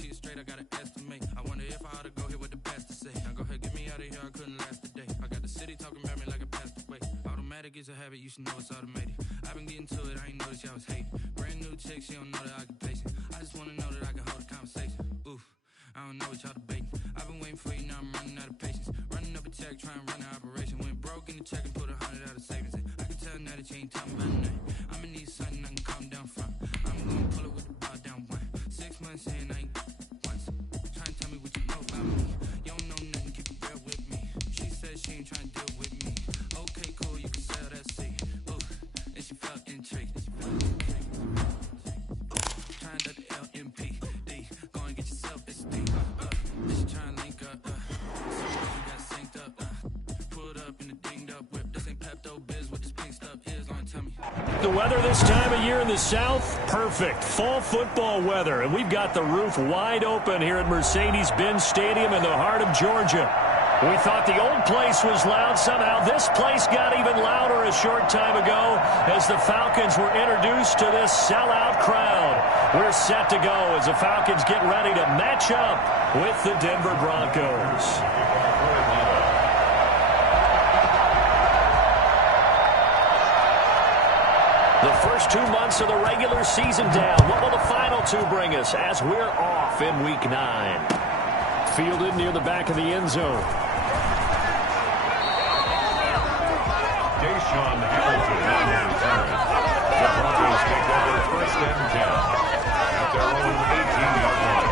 to you straight, I gotta estimate. I wonder if I ought to go here with the best to say. Now go ahead, get me out of here, I couldn't last a day. I got the city talking about me like a passed away. Automatic is a habit, you should know it's automated. I've been getting to it, I ain't noticed y'all was hating. Brand new chick, she don't know the occupation. I just wanna know that I can hold a conversation. Oof, I don't know what y'all debating. I've been waiting for you, now I'm running out of patience. Running up a check, trying to run an operation. Went broke in the check and put 100 out of savings in. I can tell now that you ain't talking about nothing. I'ma need something I can calm down from. I'm gonna pull it with the bar down one. 6 months in, I ain't once. Trying to tell me what you know about me. You don't know nothing, keep it real with me. She said she ain't trying to deal with me. Okay, cool, you can sell that seat. Ooh, and she felt intrigued. Trying to the LMPD. Go and get yourself this thing. She trying to link up. So you got synced up. Pulled up in the dinged up whip. This ain't Pepto Biz, what this pink stuff is. Long tell me. The weather this time of year in the South, perfect. Fall football weather. And we've got the roof wide open here at Mercedes-Benz Stadium in the heart of Georgia. We thought the old place was loud. Somehow this place got even louder a short time ago as the Falcons were introduced to this sellout crowd. We're set to go as the Falcons get ready to match up with the Denver Broncos. The first 2 months of the regular season down. What will the final two bring us as we're off in Week 9? Fielded near the back of the end zone. Deshaun Hamilton on the return. The Broncos take over 1st and 10 at their own 18-yard line.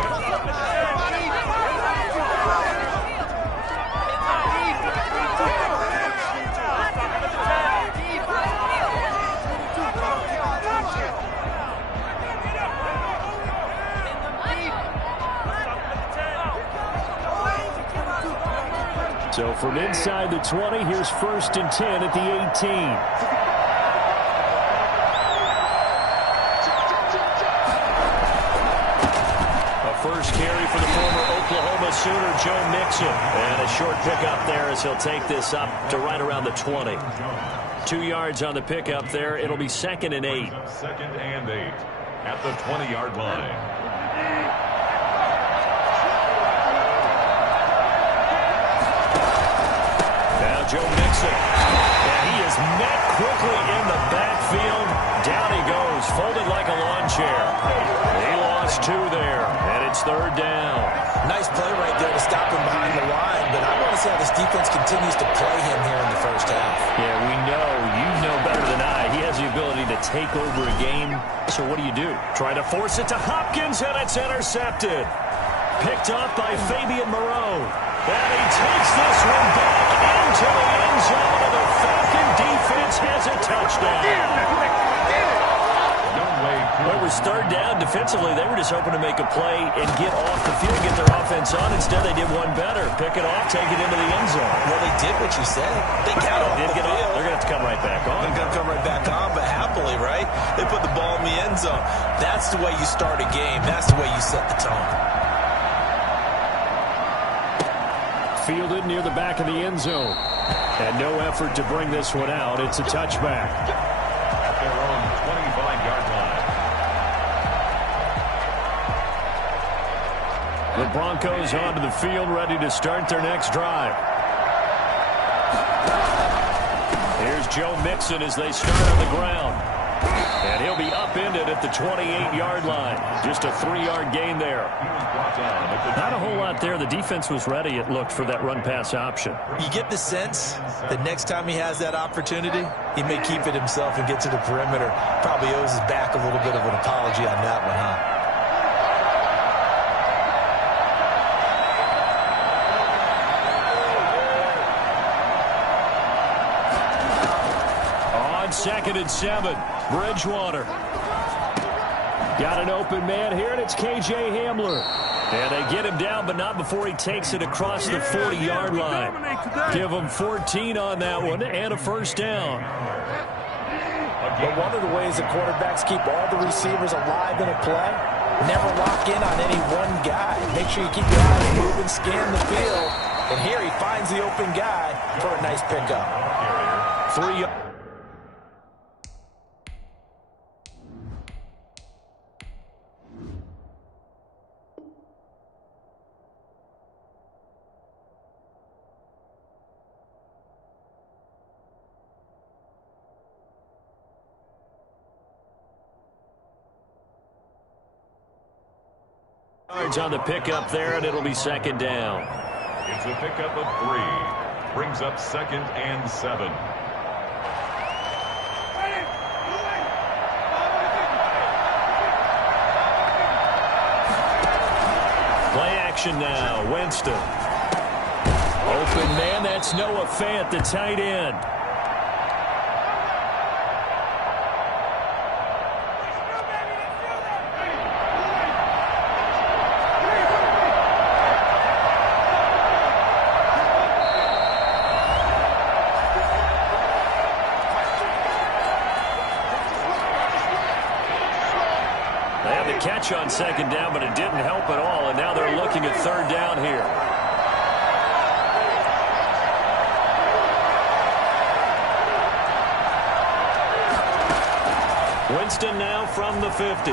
So from inside the 20, here's 1st and 10 at the 18. A first carry for the former Oklahoma Sooner, Joe Mixon. And a short pickup there as he'll take this up to right around the 20. 2 yards on the pickup there. It'll be 2nd and 8. 2nd and 8 at the 20-yard line. Joe Mixon, and he is met quickly in the backfield. Down he goes, folded like a lawn chair. He lost 2 there, and it's 3rd down. Nice play right there to stop him behind the line, but I want to see how this defense continues to play him here in the first half. Yeah, we know, you know better than I, he has the ability to take over a game. So what do? Try to force it to Hopkins, and it's intercepted. Picked up by Fabian Moreau. And he takes this one back into the end zone, and the Falcon defense has a touchdown. Well, it was 3rd down. Defensively, they were just hoping to make a play and get off the field, get their offense on. Instead, they did one better. Pick it off, take it into the end zone. Well, they did what you said. They got off the field. They're going to have to come right back on. They're going to come right back on, but happily, right? They put the ball in the end zone. That's the way you start a game. That's the way you set the tone. Fielded near the back of the end zone. And no effort to bring this one out. It's a touchback. At their own 25-yard line. The Broncos onto the field, ready to start their next drive. Here's Joe Mixon as they start on the ground. And he'll be upended at the 28-yard line. Just a 3-yard gain there. Not a whole lot there. The defense was ready, it looked, for that run-pass option. You get the sense that next time he has that opportunity, he may keep it himself and get to the perimeter. Probably owes his back a little bit of an apology on that one, huh? On 2nd and 7, Bridgewater. Got an open man here, and it's K.J. Hamler. And they get him down, but not before he takes it across the 40-yard line. Give him 14 on that one and a 1st down. But one of the ways the quarterbacks keep all the receivers alive in a play, never lock in on any one guy. Make sure you keep your eyes moving, scan the field. And here he finds the open guy for a nice pickup. 3 Yards on the pickup there, and it'll be second down. It's a pickup of 3. Brings up 2nd and 7. Play action now. Winston. Open man. That's Noah Fant, the tight end. Catch on second down, but it didn't help at all, and now they're looking at third down here. Winston now from the 50.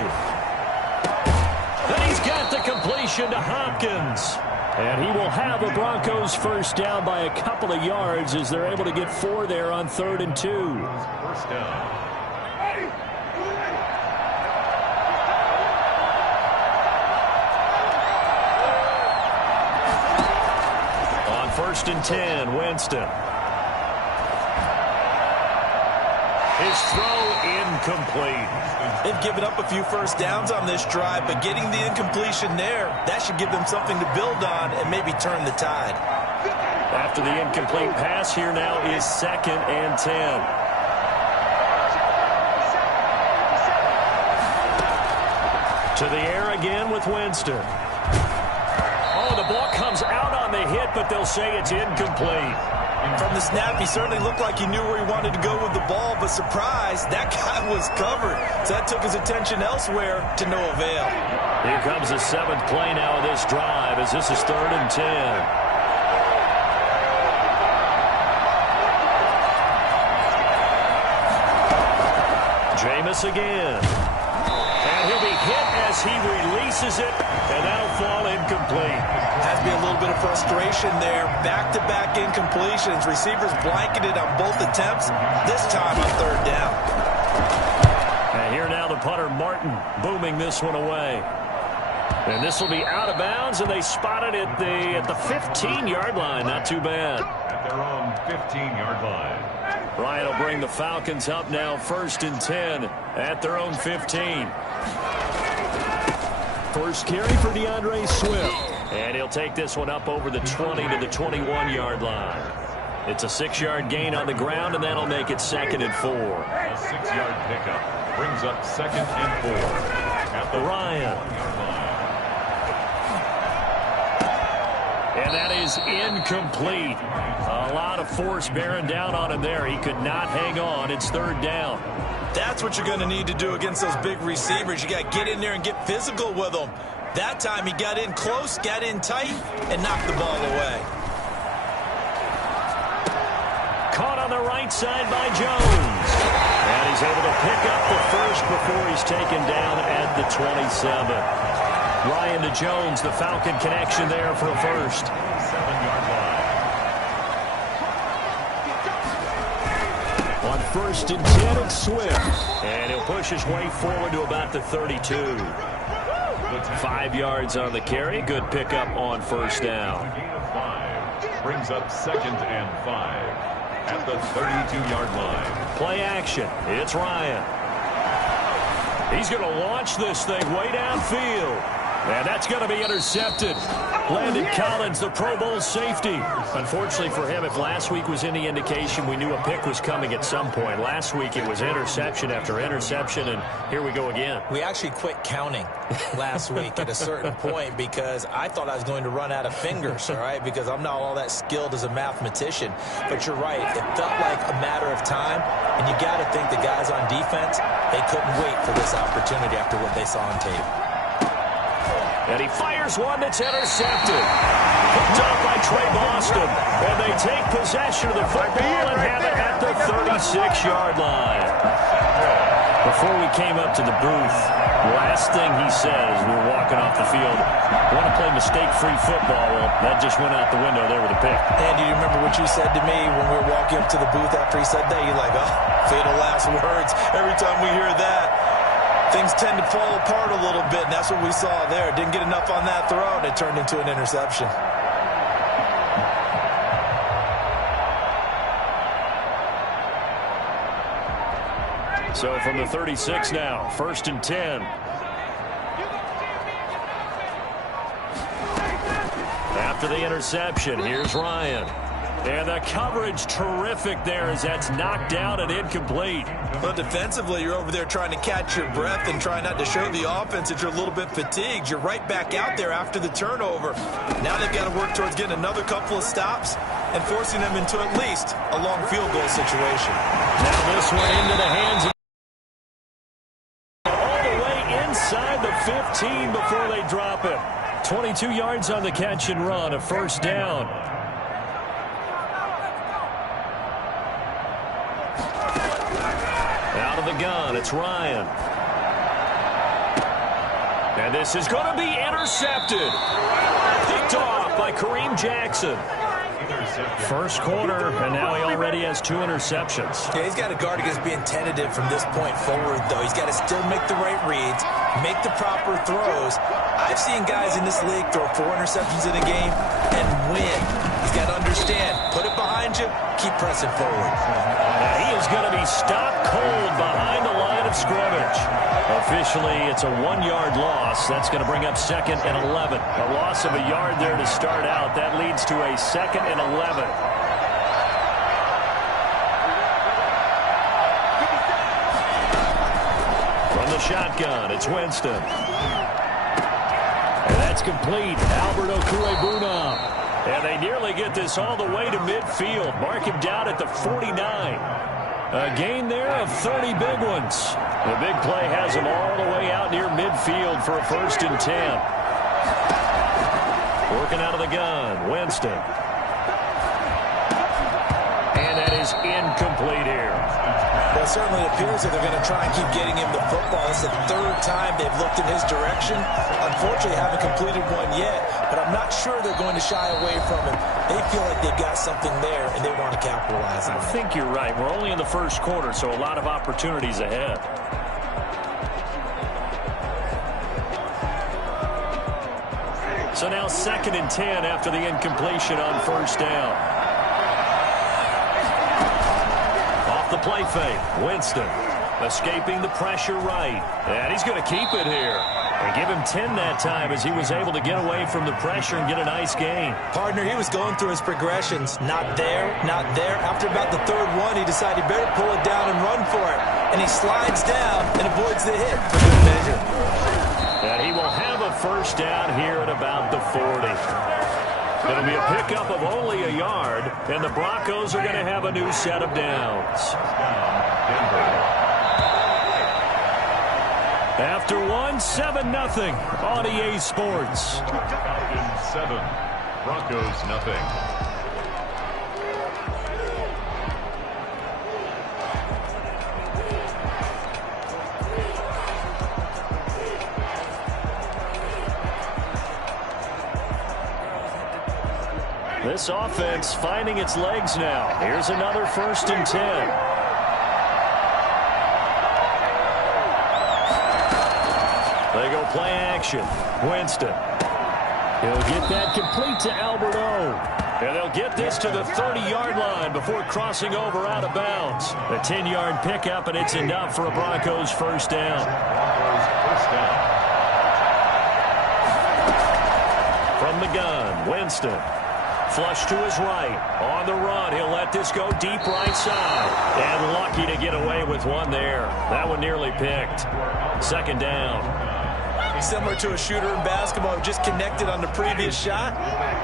And he's got the completion to Hopkins. And he will have a Broncos first down by a couple of yards as they're able to get 4 there on 3rd and 2. First down. First and 10, Winston. His throw incomplete. They've given up a few first downs on this drive, but getting the incompletion there, that should give them something to build on and maybe turn the tide. After the incomplete pass, here now is 2nd and 10. To the air again with Winston. Oh, the ball comes out on the hit, but they'll say it's incomplete. From the snap, he certainly looked like he knew where he wanted to go with the ball, but surprise, that guy was covered. So that took his attention elsewhere to no avail. Here comes the 7th play now of this drive as this is 3rd and 10. Jameis again. And he'll be hit as he releases it, and that'll fall incomplete. Has to be a little bit of frustration there. Back-to-back incompletions. Receivers blanketed on both attempts, this time on 3rd down. And here now the punter, Martin, booming this one away. And this will be out of bounds, and they spot it at the 15-yard line. Not too bad. At their own 15-yard line. Ryan will bring the Falcons up now 1st and 10 at their own 15. First carry for DeAndre Swift. And he'll take this one up over the 20 to the 21-yard line. It's a 6-yard gain on the ground, and that'll make it 2nd and 4. A 6-yard pickup brings up 2nd and 4 at the Ryan. 1-yard line. And that is incomplete. A lot of force bearing down on him there. He could not hang on. It's 3rd down. That's what you're going to need to do against those big receivers. You got to get in there and get physical with them. That time he got in close, got in tight, and knocked the ball away. Caught on the right side by Jones. And he's able to pick up the first before he's taken down at the 27. Ryan to Jones, the Falcon connection there for a first. 7-yard line. On 1st and 10, it's Swift. And he'll push his way forward to about the 32. 5 yards on the carry. Good pickup on 1st down. A gain of 5 brings up 2nd and 5 at the 32-yard line. Play action. It's Ryan. He's going to launch this thing way downfield. And that's going to be intercepted. Landon Collins, the Pro Bowl safety. Unfortunately for him, if last week was any indication, we knew a pick was coming at some point. Last week it was interception after interception, and here we go again. We actually quit counting last week at a certain point because I thought I was going to run out of fingers, all right, because I'm not all that skilled as a mathematician. But you're right. It felt like a matter of time, and you got to think the guys on defense, they couldn't wait for this opportunity after what they saw on tape. And he fires one that's intercepted. Picked off by Trey Boston. And they take possession of the football and have it at the 36-yard line. Before we came up to the booth, last thing he said as we were walking off the field, want to play mistake-free football. Well, that just went out the window there with a pick. Andy, do you remember what you said to me when we were walking up to the booth after he said that? You're like, oh, fatal last words. Every time we hear that, things tend to fall apart a little bit, and that's what we saw there. Didn't get enough on that throw, and it turned into an interception. So from the 36 now, 1st and 10. After the interception, here's Ryan. And the coverage terrific there as that's knocked down and incomplete. Well, defensively, you're over there trying to catch your breath and try not to show the offense that you're a little bit fatigued. You're right back out there after the turnover. Now they've got to work towards getting another couple of stops and forcing them into at least a long field goal situation. Now this one into the hands of all the way inside the 15 before they drop it. 22 yards on the catch and run, a 1st down. Out of the gun, it's Ryan. And this is going to be intercepted. Picked off by Kareem Jackson. First quarter, and now he already has 2 interceptions. Yeah, he's got to guard against being tentative from this point forward, though. He's got to still make the right reads, make the proper throws. I've seen guys in this league throw 4 interceptions in a game and win. He's got to understand, put it behind you, keep pressing forward. Now he is going to be stopped cold behind the line of scrimmage. Officially, it's a 1-yard loss. That's going to bring up 2nd and 11. A loss of a yard there to start out. That leads to a 2nd and 11. From the shotgun, it's Winston. And that's complete. Albert Okwuegbunam. And they nearly get this all the way to midfield. Mark him down at the 49. A gain there of 30 big ones. The big play has him all the way out near midfield for a 1st and 10. Working out of the gun, Winston. And that is incomplete here. Well, it certainly appears that they're going to try and keep getting him the football. It's the 3rd time they've looked in his direction. Unfortunately, haven't completed one yet, but I'm not sure they're going to shy away from him. They feel like they've got something there, and they want to capitalize on it. I think you're right. We're only in the first quarter, so a lot of opportunities ahead. So now 2nd and 10 after the incompletion on 1st down. Off the play fake, Winston escaping the pressure right. And he's going to keep it here. And give him 10 that time as he was able to get away from the pressure and get a nice gain. Partner, he was going through his progressions. Not there, not there. After about the 3rd one, he decided he better pull it down and run for it. And he slides down and avoids the hit for good measure. And he will have a 1st down here at about the 40. It'll be a pickup of only a yard, and the Broncos are going to have a new set of downs. After 7-0 on EA Sports. 7, Broncos nothing. This offense finding its legs now. Here's another 1st and 10. They go play action. Winston. He'll get that complete to Albert O. And they'll get this to the 30-yard line before crossing over out of bounds. A 10-yard pickup, and it's enough for a Broncos 1st down. From the gun, Winston. Flush to his right. On the run, he'll let this go deep right side. And lucky to get away with one there. That one nearly picked. 2nd down. Similar to a shooter in basketball who just connected on the previous shot.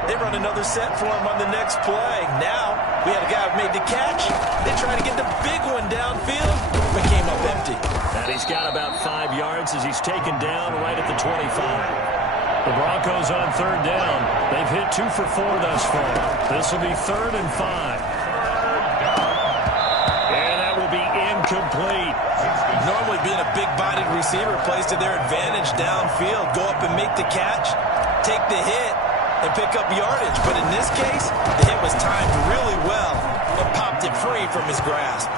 They run another set for him on the next play. Now, we had a guy who made the catch. They tried to get the big one downfield, but came up empty. And he's got about 5 yards as he's taken down right at the 25. The Broncos on 3rd down. They've hit 2 for 4 thus far. This will be 3rd and 5. And that will be incomplete. Normally being a big-bodied receiver plays to their advantage downfield. Go up and make the catch, take the hit, and pick up yardage. But in this case, the hit was timed really well and popped it free from his grasp.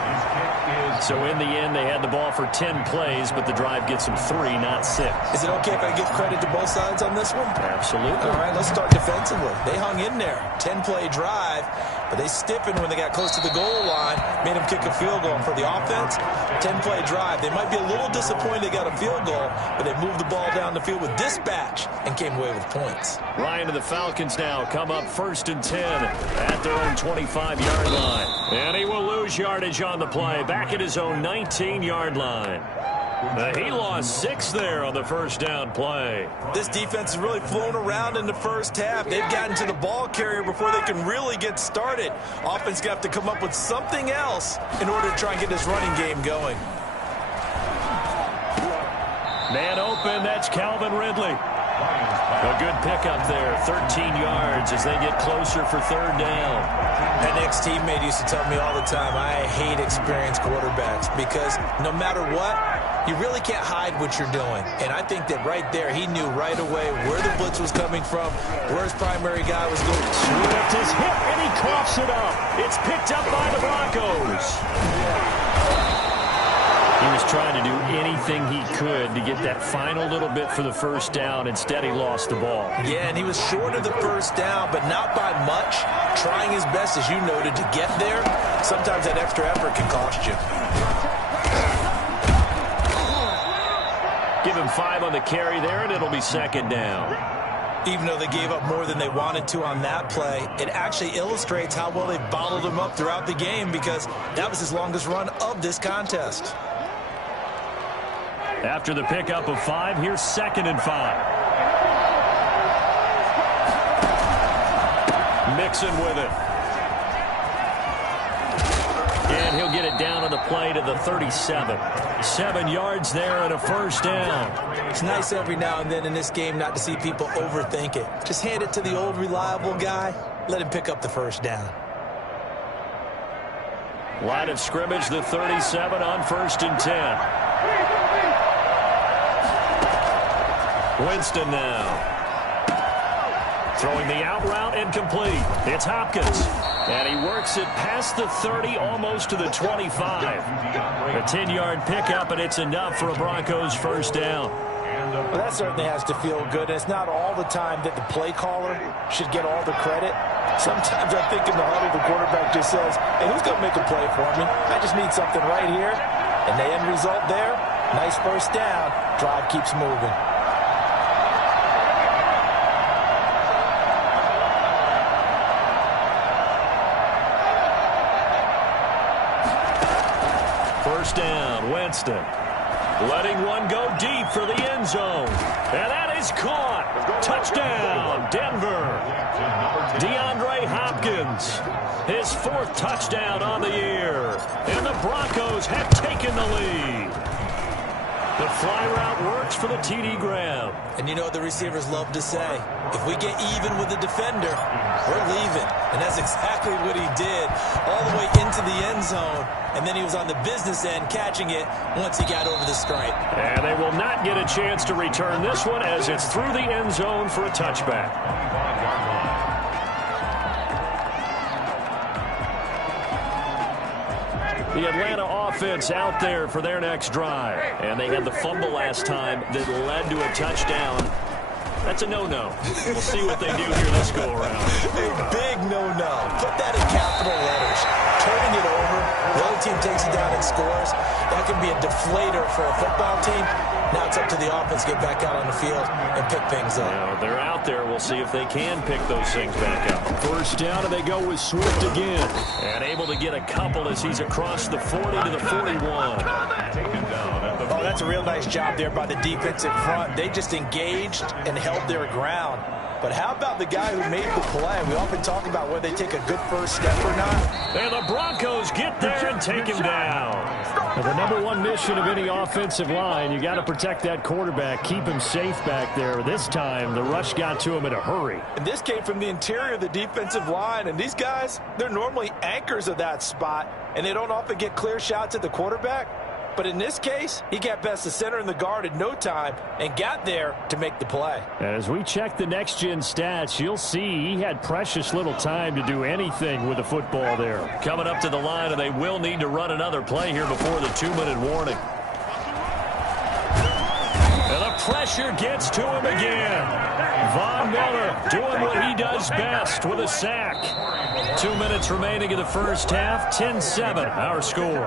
So in the end, they had the ball for 10 plays, but the drive gets them 3, not 6. Is it okay if I give credit to both sides on this one? Absolutely. All right, let's start defensively. They hung in there. 10-play drive, but they stiffened when they got close to the goal line, made them kick a field goal. For the offense, 10-play drive. They might be a little disappointed they got a field goal, but they moved the ball down the field with dispatch and came away with points. Ryan and the Falcons now come up 1st and 10 at their own 25-yard line. And he will lose yardage on the play, back at his own 19-yard line. He lost 6 there on the first down play. This defense has really flown around in the first half. They've gotten to the ball carrier before they can really get started. Offense going to have to come up with something else in order to try and get this running game going. Man open, that's Calvin Ridley. A good pickup there, 13 yards as they get closer for 3rd down. An ex-teammate used to tell me all the time, I hate experienced quarterbacks because no matter what, you really can't hide what you're doing. And I think that right there, he knew right away where the blitz was coming from, where his primary guy was going. Swift is hit, and he coughs it up. It's picked up by the Broncos. He was trying to do anything he could to get that final little bit for the first down. Instead, he lost the ball. Yeah, and he was short of the first down, but not by much. Trying his best, as you noted, to get there. Sometimes that extra effort can cost you. Give him 5 on the carry there, and it'll be 2nd down. Even though they gave up more than they wanted to on that play, it actually illustrates how well they bottled him up throughout the game because that was his longest run of this contest. After the pickup of 5, here's 2nd and 5. Mixon with it. And he'll get it down on the play to the 37. 7 yards there and a first down. It's nice every now and then in this game not to see people overthink it. Just hand it to the old reliable guy. Let him pick up the first down. Line of scrimmage, the 37 on 1st and 10. Winston now. Throwing the out route incomplete. It's Hopkins. And he works it past the 30, almost to the 25. A 10-yard pickup, and it's enough for a Broncos first down. Well, that certainly has to feel good. It's not all the time that the play caller should get all the credit. Sometimes I think in the huddle, the quarterback just says, hey, who's going to make a play for me? I just need something right here. And the end result there, nice first down. Drive keeps moving. First down, Winston. Letting one go deep for the end zone. And that is caught. Touchdown, Denver. DeAndre Hopkins. His 4th touchdown on the year. And the Broncos have taken the lead. The fly route works for the TD grab. And you know what the receivers love to say? If we get even with the defender, we're leaving. And that's exactly what he did all the way into the end zone. And then he was on the business end catching it once he got over the stripe. And they will not get a chance to return this one as it's through the end zone for a touchback. The Atlanta offense out there for their next drive. And they had the fumble last time that led to a touchdown. That's a no-no. We'll see what they do here this go-around. A big no-no. Put that in capital letters. Turning it over, the other team takes it down and scores. That can be a deflator for a football team. Now it's up to the offense to get back out on the field and pick things up. Now, they're out there. We'll see if they can pick those things back up. First down, and they go with Swift again. And able to get a couple as he's across the 40 to the 41. Oh, that's a real nice job there by the defensive front. They just engaged and held their ground. But how about the guy who made the play? We often talk about whether they take a good first step or not. And the Broncos get there and take him down. And the #1 mission of any offensive line, you got to protect that quarterback, keep him safe back there. This time, the rush got to him in a hurry. And this came from the interior of the defensive line. And these guys, they're normally anchors of that spot. And they don't often get clear shots at the quarterback. But in this case, he got past the center and the guard in no time and got there to make the play. As we check the next-gen stats, you'll see he had precious little time to do anything with the football there. Coming up to the line, and they will need to run another play here before the 2-minute warning. And the pressure gets to him again. Von Miller doing what he does best with a sack. 2 minutes remaining in the first half. 10-7, our score.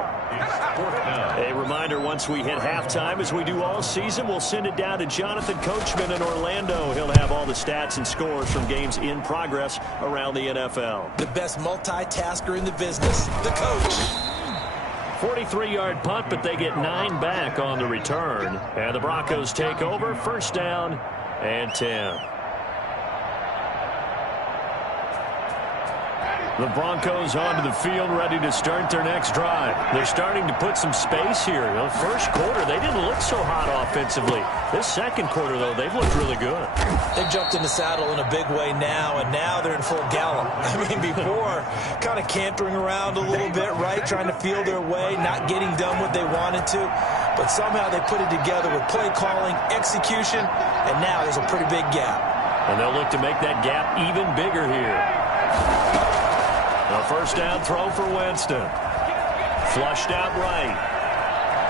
A reminder, once we hit halftime, as we do all season, we'll send it down to Jonathan Coachman in Orlando. He'll have all the stats and scores from games in progress around the NFL. The best multitasker in the business, the coach. 43-yard punt, but they get 9 back on the return. And the Broncos take over, first down and 10. The Broncos onto the field, ready to start their next drive. They're starting to put some space here. The first quarter, they didn't look so hot offensively. This second quarter, though, they've looked really good. They've jumped in the saddle in a big way now, and now they're in full gallop. I mean, before, kind of cantering around a little bit, right, trying to feel their way, not getting done what they wanted to. But somehow they put it together with play calling, execution, and now there's a pretty big gap. And they'll look to make that gap even bigger here. A first down throw for Winston. Flushed out right.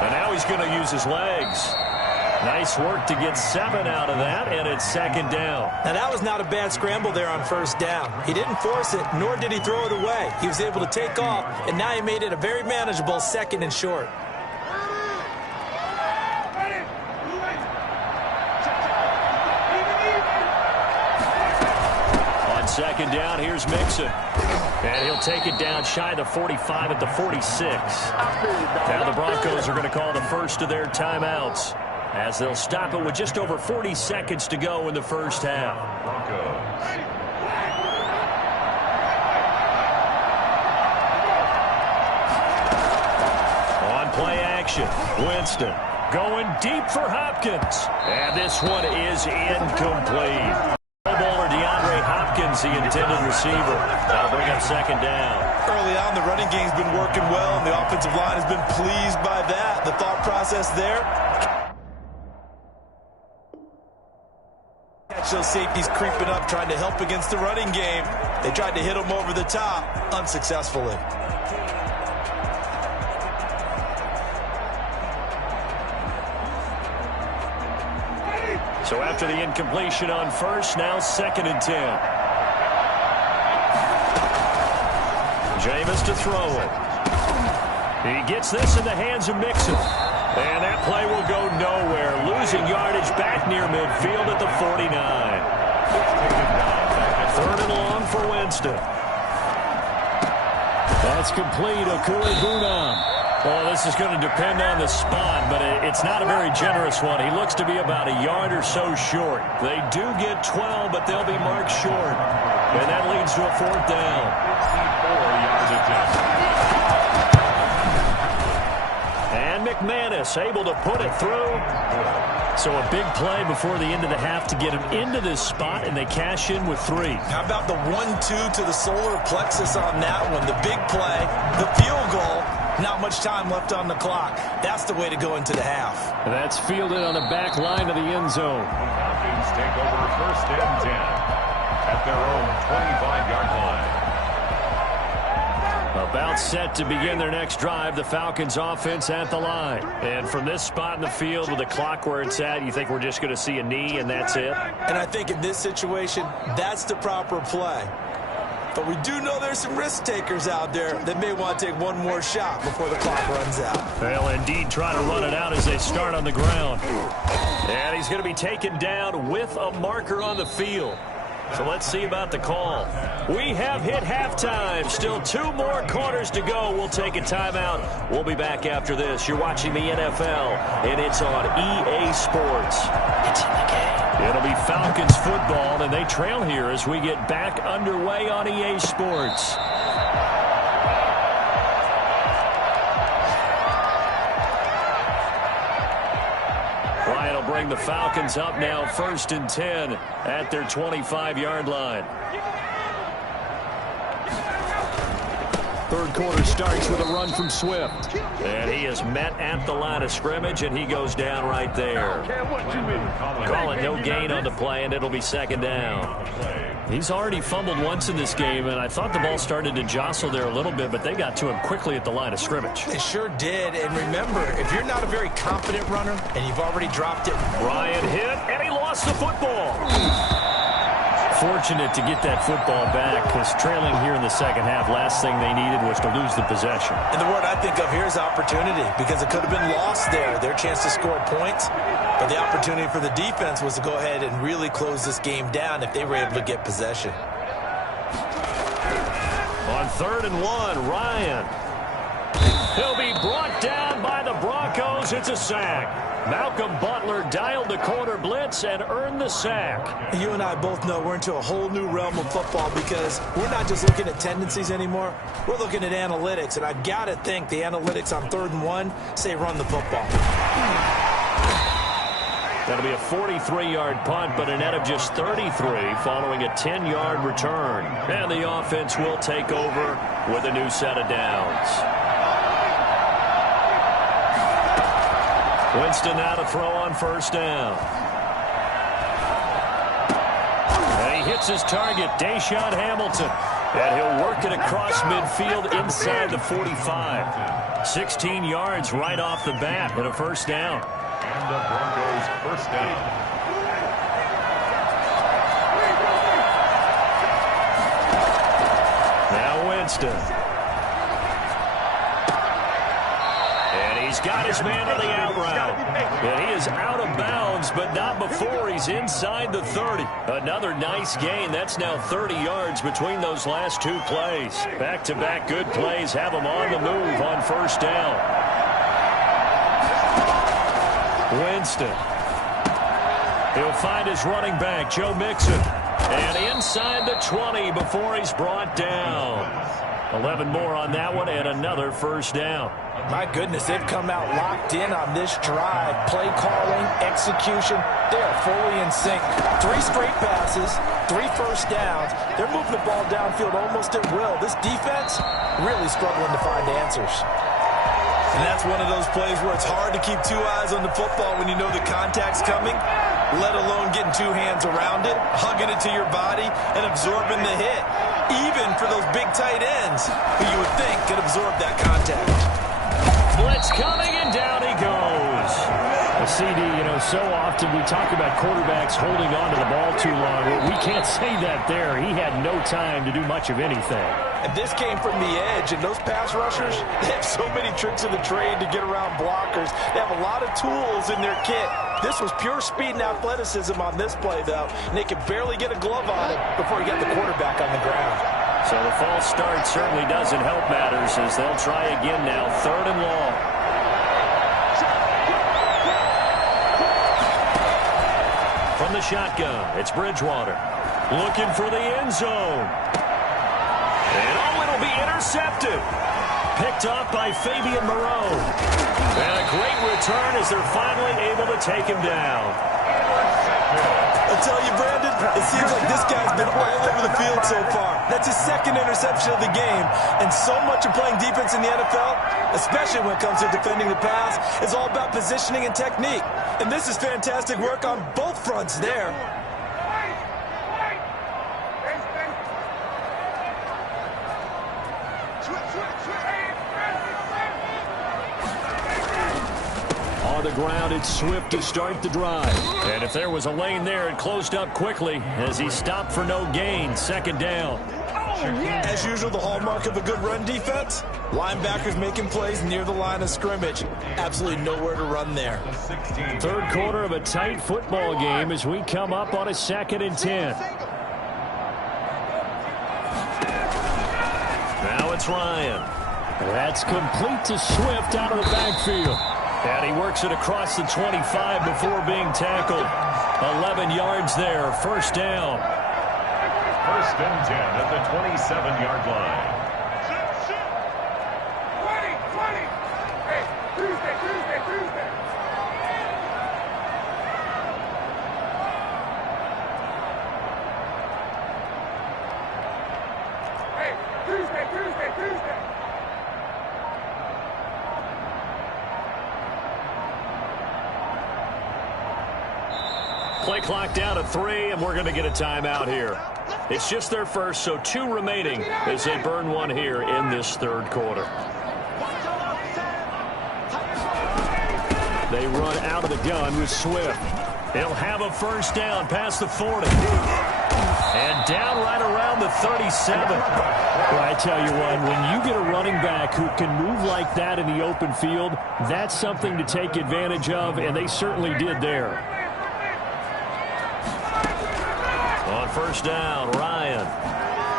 And now he's going to use his legs. Nice work to get 7 out of that, and it's second down. Now, that was not a bad scramble there on first down. He didn't force it, nor did he throw it away. He was able to take off, and now he made it a very manageable second and short. On second down, here's Mixon. And he'll take it down shy of the 45 at the 46. Now the Broncos are going to call the first of their timeouts, as they'll stop it with just over 40 seconds to go in the first half. On play action, Winston going deep for Hopkins. And this one is incomplete. DeAndre Hopkins, the intended receiver. That'll bring up second down. Early on, the running game's been working well, and the offensive line has been pleased by that. The thought process there. Catch those safeties creeping up, trying to help against the running game. They tried to hit them over the top, unsuccessfully. So after the incompletion on first, now second and 10. Jameis to throw it. He gets this in the hands of Mixon. And that play will go nowhere. Losing yardage back near midfield at the 49. Third and long for Winston. That's complete. Okui-Bunam. Well, this is going to depend on the spot, but it's not a very generous one. He looks to be about a yard or so short. They do get 12, but they'll be marked short. And that leads to a fourth down. 4 yards attempt. And McManus able to put it through. So a big play before the end of the half to get him into this spot, and they cash in with 3. How about the 1-2 to the solar plexus on that one? The big play, the field goal. Not much time left on the clock. That's the way to go into the half. And that's fielded on the back line of the end zone. Falcons take over first and 10 at their own 25-yard line. About set to begin their next drive, the Falcons offense at the line. And from this spot in the field with the clock where it's at, you think we're just going to see a knee and that's it? And I think in this situation, that's the proper play. But we do know there's some risk takers out there that may want to take one more shot before the clock runs out. They'll indeed try to run it out as they start on the ground. And he's going to be taken down with a marker on the field. So let's see about the call. We have hit halftime. Still 2 more quarters to go. We'll take a timeout. We'll be back after this. You're watching the NFL, and it's on EA Sports. It's in the game. It'll be Falcons football, and they trail here as we get back underway on EA Sports. Ryan will bring the Falcons up now, first and 10 at their 25-yard line. Third quarter starts with a run from Swift. And he is met at the line of scrimmage, and he goes down right there. Calling no gain on the play, and it'll be second down. He's already fumbled once in this game, and I thought the ball started to jostle there a little bit, but they got to him quickly at the line of scrimmage. They sure did. And remember, if you're not a very confident runner and you've already dropped it. Ryan hit, and he lost the football. Fortunate to get that football back, because trailing here in the second half, last thing they needed was to lose the possession. And the word I think of here is opportunity, because it could have been lost there, their chance to score points. But the opportunity for the defense was to go ahead and really close this game down if they were able to get possession. On 3rd and 1, Ryan. He'll be brought down by the Broncos. It's a sack. Malcolm Butler dialed the corner blitz and earned the sack. You and I both know we're into a whole new realm of football, because we're not just looking at tendencies anymore. We're looking at analytics, and I've got to think the analytics on 3rd and 1 say run the football. That'll be a 43-yard punt, but a net of just 33 following a 10-yard return. And the offense will take over with a new set of downs. Winston now to throw on 1st down. And he hits his target, Deshaun Hamilton. And he'll work it across midfield inside the 45. 16 yards right off the bat and a 1st down. And the Broncos 1st down. Now Winston. He's got his man on the out route. And he is out of bounds, but not before he's inside the 30. Another nice gain. That's now 30 yards between those last 2 plays. Back-to-back good plays have him on the move on 1st down. Winston. He'll find his running back, Joe Mixon. And inside the 20 before he's brought down. 11 more on that one and another 1st down. My goodness, they've come out locked in on this drive. Play calling, execution, they are fully in sync. 3 straight passes, 3 1st downs. They're moving the ball downfield almost at will. This defense really struggling to find answers. And that's one of those plays where it's hard to keep 2 eyes on the football when you know the contact's coming, let alone getting 2 hands around it, hugging it to your body, and absorbing the hit. Even for those big tight ends, who you would think could absorb that contact. Blitz coming, and down he goes. CD, so often we talk about quarterbacks holding on to the ball too long. Well, we can't say that there. He had no time to do much of anything. And this came from the edge, and those pass rushers, they have so many tricks of the trade to get around blockers. They have a lot of tools in their kit. This was pure speed and athleticism on this play, though, and they could barely get a glove on it before he got the quarterback on the ground. So the false start certainly doesn't help matters, as they'll try again now, 3rd and long. From the shotgun, it's Bridgewater. Looking for the end zone. And it'll be intercepted. Picked off by Fabian Moreau. And a great return as they're finally able to take him down. I'll tell you, Brandon, it seems like this guy's been all over the field so far. That's his 2nd interception of the game. And so much of playing defense in the NFL, especially when it comes to defending the pass, is all about positioning and technique. And this is fantastic work on both fronts there. On the ground, it's Swift to start the drive. And if there was a lane there, it closed up quickly as he stopped for no gain. 2nd down. As usual, the hallmark of a good run defense, linebackers making plays near the line of scrimmage. Absolutely nowhere to run there. 3rd quarter of a tight football game as we come up on a 2nd and 10. Now it's Ryan. That's complete to Swift out of the backfield. And he works it across the 25 before being tackled. 11 yards there, 1st down. 1st and 10 at the 27-yard line. Tuesday. Play clock down to 3, and we're going to get a timeout here. It's just their first, so 2 remaining as they burn one here in this third quarter. They run out of the gun with Swift. He'll have a first down past the 40. And down right around the 37. Well, I tell you what, when you get a running back who can move like that in the open field, that's something to take advantage of, and they certainly did there. On first down, Ryan.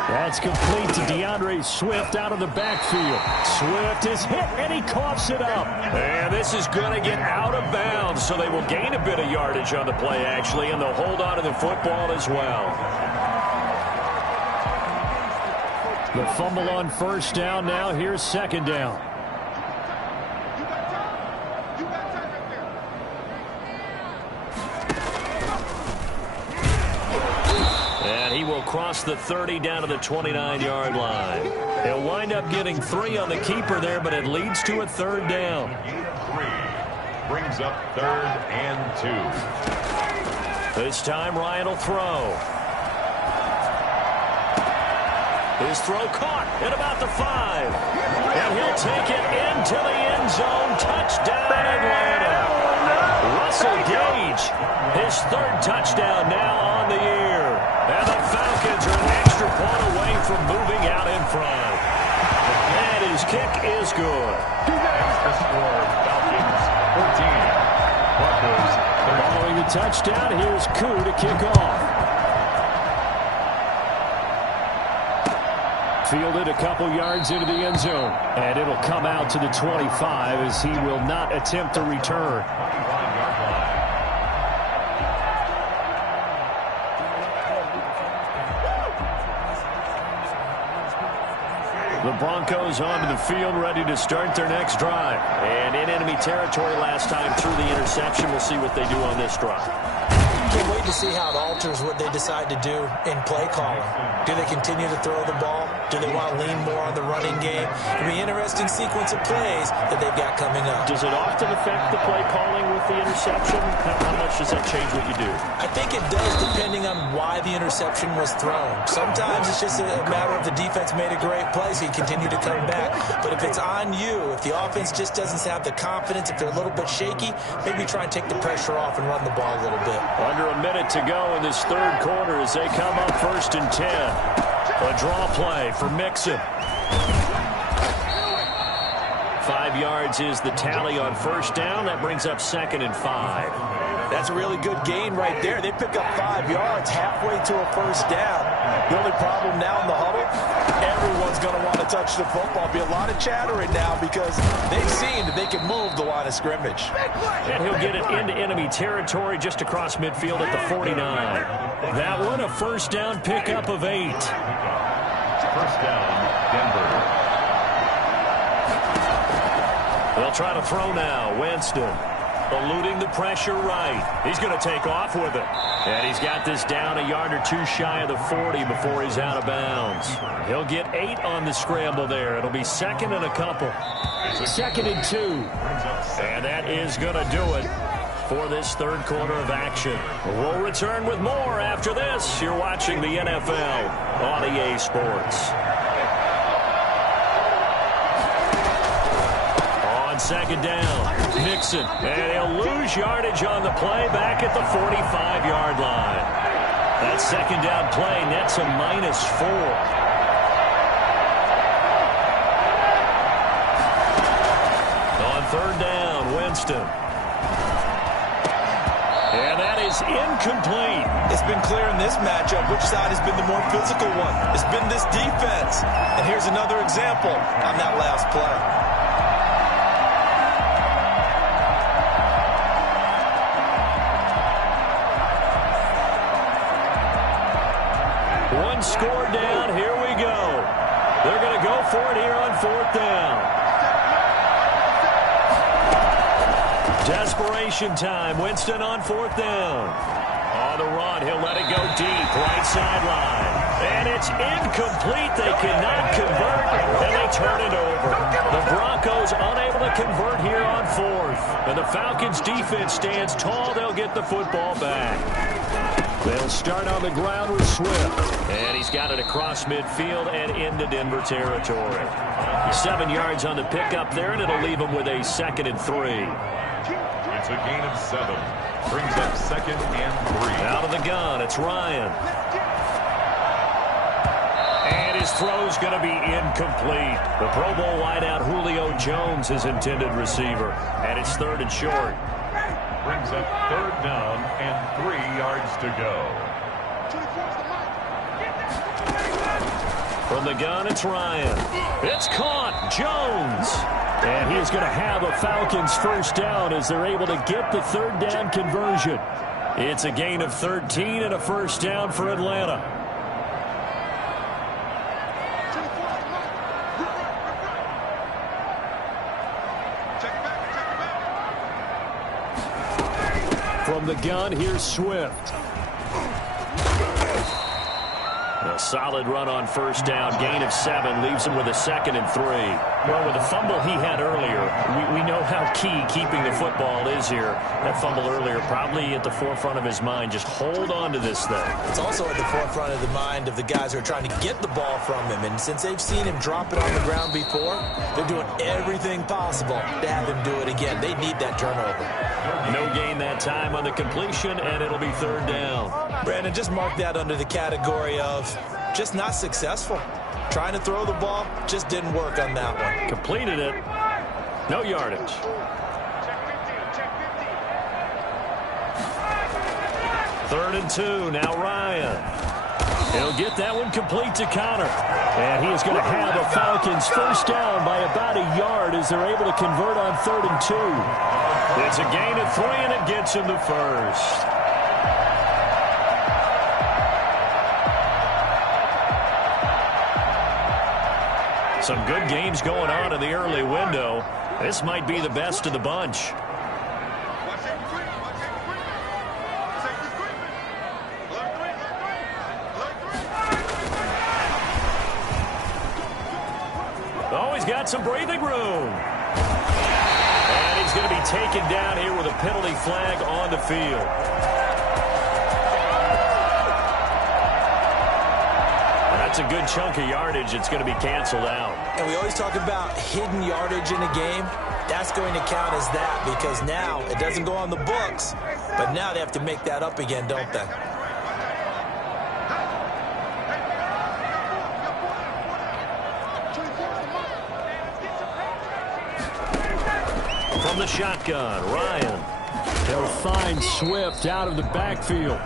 That's complete to DeAndre Swift out of the backfield. Swift is hit, and he coughs it up. And this is going to get out of bounds, so they will gain a bit of yardage on the play, actually, and they'll hold on to the football as well. The fumble on first down now. Here's second down. And he will cross the 30 down to the 29-yard line. He'll wind up getting 3 on the keeper there, but it leads to a third down. 3 brings up 3rd and 2. This time Ryan will throw. His throw caught at about the 5. And he'll take it into the end zone. Touchdown, Atlanta. Russell Gage, his 3rd touchdown now on the year. And the Falcons are an extra point away from moving out in front. And his kick is good. Extra score, Falcons 14. Broncos 13. Following the touchdown, here's Koo to kick off. Fielded a couple yards into the end zone. And it'll come out to the 25 as he will not attempt to return. The Broncos onto the field, ready to start their next drive. And in enemy territory last time through the interception. We'll see what they do on this drive. Can't wait to see how it alters what they decide to do in play calling. Do they continue to throw the ball? Do they want to lean more on the running game? It'll be an interesting sequence of plays that they've got coming up. Does it often affect the play calling with the interception? How much does that change what you do? I think it does, depending on why the interception was thrown. Sometimes it's just a matter of the defense made a great play, so you continue to come back. But if it's on you, if the offense just doesn't have the confidence, if they're a little bit shaky, maybe try and take the pressure off and run the ball a little bit. Under a minute to go in this third quarter as they come up 1st and 10. A draw play for Mixon. 5 yards is the tally on first down. That brings up 2nd and 5. That's a really good gain right there. They pick up 5 yards halfway to a first down. The only problem now in the huddle, everyone's going to want to touch the football. Be a lot of chattering now because they've seen that they can move the line of scrimmage. And he'll get it into enemy territory just across midfield at the 49. That one, a first down pickup of 8. First down, Denver. They'll try to throw now. Winston eluding the pressure right. He's going to take off with it. And he's got this down a yard or 2 shy of the 40 before he's out of bounds. He'll get 8 on the scramble there. It'll be 2nd and a couple. 2nd and 2. And that is going to do it for this third quarter of action. We'll return with more after this. You're watching the NFL on EA Sports. On second down, Mixon. And he'll lose yardage on the play back at the 45-yard line. That second down play nets a -4. On third down, Winston. And that is incomplete. It's been clear in this matchup which side has been the more physical one. It's been this defense. And here's another example on that last play. One score down. Here we go. They're going to go for it here on 4th down. Desperation time. Winston on 4th down. On the run, he'll let it go deep. Right sideline. And it's incomplete. They cannot convert, and they turn it over. The Broncos unable to convert here on 4th. And the Falcons' defense stands tall. They'll get the football back. They'll start on the ground with Swift. And he's got it across midfield and into Denver territory. 7 yards on the pickup there, and it'll leave him with a 2nd and 3. It's a gain of 7. Brings up 2nd and 3. Out of the gun, it's Ryan. And his throw's going to be incomplete. The Pro Bowl wideout Julio Jones, his intended receiver. And it's 3rd and short. Brings up 3rd down and 3 yards to go. From the gun, it's Ryan. It's caught. Jones. And he's going to have a Falcons 1st down as they're able to get the 3rd down conversion. It's a gain of 13 and a 1st down for Atlanta. From the gun, here's Swift. A solid run on 1st down. Gain of 7 leaves him with a 2nd and 3. Well, with the fumble he had earlier, we know how key keeping the football is here. That fumble earlier probably at the forefront of his mind. Just hold on to this thing. It's also at the forefront of the mind of the guys who are trying to get the ball from him. And since they've seen him drop it on the ground before, they're doing everything possible to have him do it again. They need that turnover. No gain that time on the completion, and it'll be 3rd down. Brandon, just mark that under the category of just not successful. Trying to throw the ball, just didn't work on that one. Completed it. No yardage. Third and 2. Now Ryan. He'll get that one complete to Connor. And he is going to have a Falcons 1st down by about a yard as they're able to convert on 3rd and 2. It's a gain of 3, and it gets him the 1st. Some good games going on in the early window. This might be the best of the bunch. Oh, he's got some breathing room. And he's going to be taken down here with a penalty flag on the field. That's a good chunk of yardage. It's going to be canceled out. And we always talk about hidden yardage in a game. That's going to count as that because now it doesn't go on the books, but now they have to make that up again, don't they? From the shotgun, Ryan. They'll find Swift out of the backfield.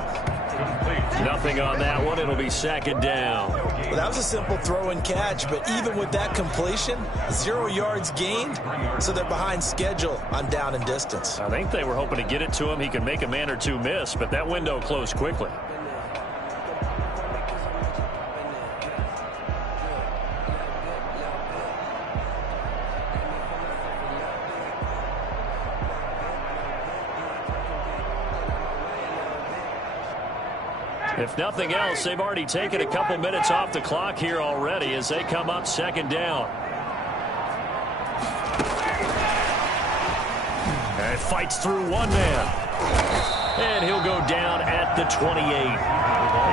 Nothing on that one. It'll be 2nd down. Well, that was a simple throw and catch, but even with that completion, 0 yards gained, so they're behind schedule on down and distance. I think they were hoping to get it to him. He could make a man or two miss, but that window closed quickly. If nothing else, they've already taken a couple minutes off the clock here already as they come up 2nd down. And fights through one man. And he'll go down at the 28.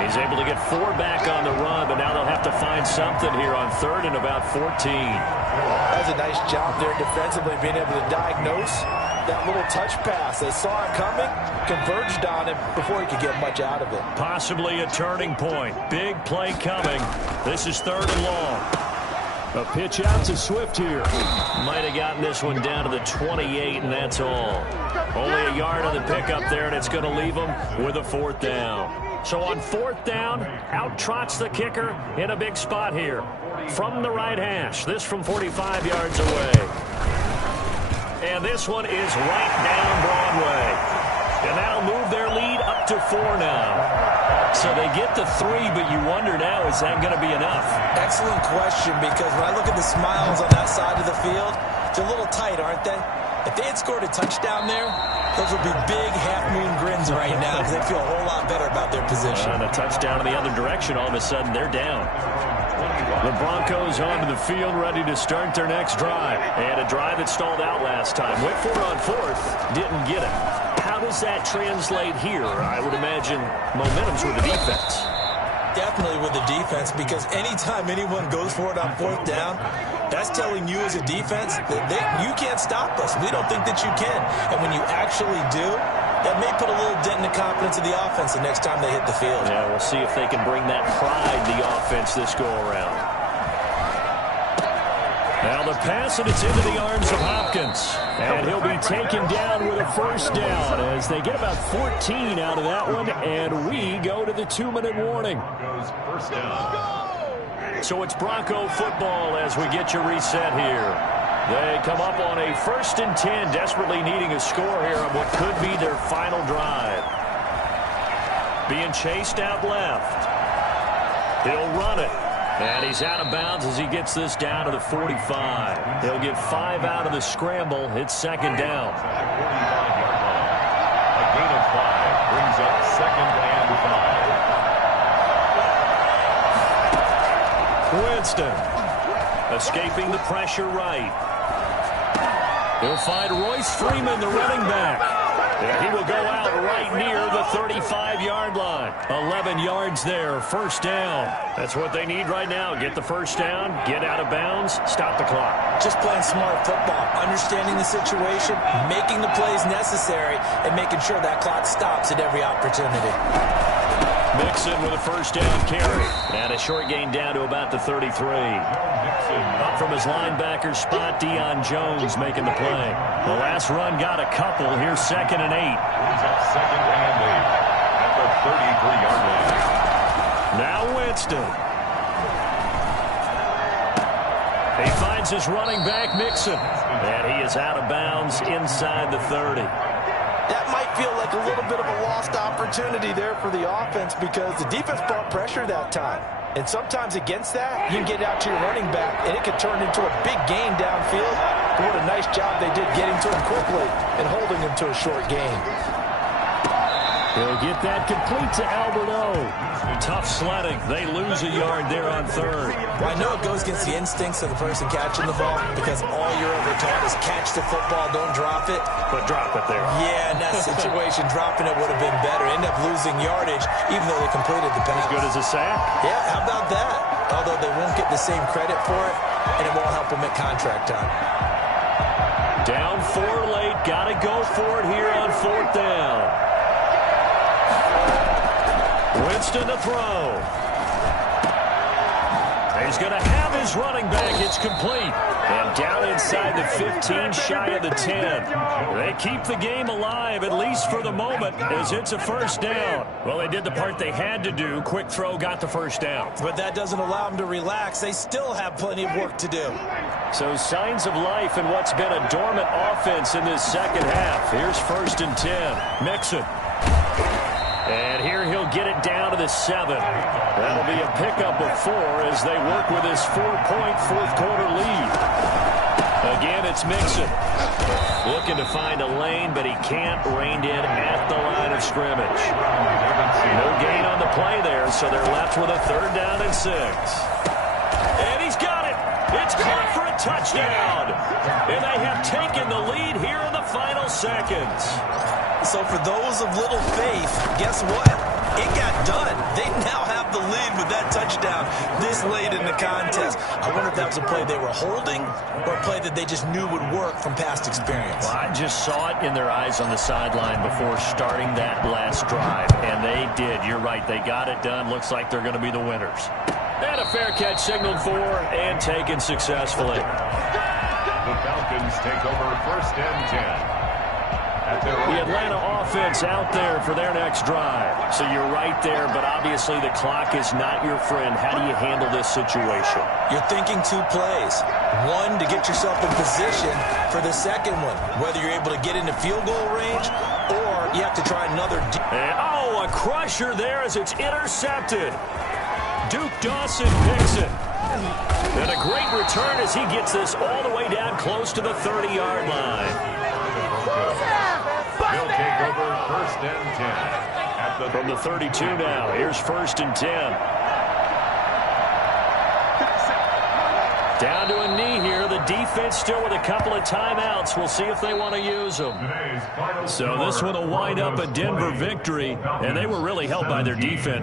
He's able to get 4 back on the run, but now they'll have to find something here on 3rd and about 14. That was a nice job there defensively, being able to diagnose that little touch pass. They saw it coming, converged on him before he could get much out of it. Possibly a turning point. Big play coming. This is 3rd and long. A pitch out to Swift here. Might have gotten this one down to the 28, and that's all. Only a yard on the pickup there, and it's going to leave them with a 4th down. So on 4th down, out trots the kicker in a big spot here. From the right hash. This from 45 yards away. And this one is right down Broadway. And that'll move their lead up to 4 now. So they get to 3, but you wonder now, is that going to be enough? Excellent question, because when I look at the smiles on that side of the field, they're a little tight, aren't they? If they had scored a touchdown there, those would be big half-moon grins right now because they feel a whole lot better about their position. And a touchdown in the other direction, all of a sudden they're down. The Broncos onto the field, ready to start their next drive. And a drive that stalled out last time. Went for it on 4th, didn't get it. How do does that translate here? I would imagine momentum's with the defense. Definitely with the defense, because anytime anyone goes for it on fourth down, that's telling you as a defense that you can't stop us. We don't think that you can. And when you actually do, that may put a little dent in the confidence of the offense the next time they hit the field. Yeah, we'll see if they can bring that pride to the offense this go-around. Now the pass, and it's into the arms of Hopkins. And he'll be taken down with a first down as they get about 14 out of that one, and we go to the 2-minute warning. So it's Bronco football as we get you reset here. They come up on a 1st and 10, desperately needing a score here on what could be their final drive. Being chased out left. He'll run it. And he's out of bounds as he gets this down to the 45. He'll get 5 out of the scramble. It's 2nd down. A gain of 5 brings up 2nd and 5. Winston escaping the pressure right. He'll find Royce Freeman, the running back. And he will go out right near the 35-yard line. 11 yards there, 1st down. That's what they need right now. Get the 1st down, get out of bounds, stop the clock. Just playing smart football, understanding the situation, making the plays necessary, and making sure that clock stops at every opportunity. Mixon with a 1st down carry. And a short gain down to about the 33. Up from his linebacker spot, Deion Jones making the play. The last run got a couple. Here's 2nd and 8. Brings up 2nd and 8 at the 33-yard line. Now Winston. He finds his running back, Mixon. And he is out of bounds inside the 30. That might feel like a little bit of a lost opportunity there for the offense because the defense brought pressure that time. And sometimes against that, you can get out to your running back, and it could turn into a big gain downfield. But what a nice job they did getting to him quickly and holding him to a short gain. He'll get that complete to Alberto. Tough sledding. They lose a yard there on 3rd. Well, I know it goes against the instincts of the person catching the ball because all you're ever taught is catch the football, don't drop it. But drop it there. Yeah, in that situation, dropping it would have been better. End up losing yardage even though they completed the pass. As good as a sack? Yeah, how about that? Although they won't get the same credit for it, and it won't help them at contract time. Down 4 late. Got to go for it here on 4th down. Winston to throw. He's going to have his running back. It's complete. And down inside the 15, shy of the 10. They keep the game alive, at least for the moment, as it's a 1st down. Well, they did the part they had to do. Quick throw, got the 1st down. But that doesn't allow them to relax. They still have plenty of work to do. So signs of life in what's been a dormant offense in this 2nd half. Here's 1st and 10. Mixon. And here he'll get it down to the 7. That'll be a pickup of 4 as they work with his 4-point 4th-quarter lead. Again, it's Mixon. Looking to find a lane, but he can't. Reined in at the line of scrimmage. No gain on the play there, so they're left with a 3rd down and 6. And he's got it. It's caught for a touchdown. And they have taken the lead here in the final seconds. So for those of little faith, guess what? It got done. They now have the lead with that touchdown this late in the contest. I wonder if that was a play they were holding or a play that they just knew would work from past experience. Well, I just saw it in their eyes on the sideline before starting that last drive, and they did. You're right. They got it done. Looks like they're going to be the winners. And a fair catch signaled for and taken successfully. The Falcons take over 1st and 10. The Atlanta offense out there for their next drive. So you're right there, but obviously the clock is not your friend. How do you handle this situation? You're thinking 2 plays. One, to get yourself in position for the second one, whether you're able to get into field goal range or you have to try another. And, a crusher there as it's intercepted. Duke Dawson picks it. And a great return as he gets this all the way down close to the 30-yard line. They'll take over 1st and 10. From the 32 now, here's 1st and 10. Down to a knee here. The defense still with a couple of timeouts. We'll see if they want to use them. So this one will wind up a Denver victory, and they were really helped by their defense.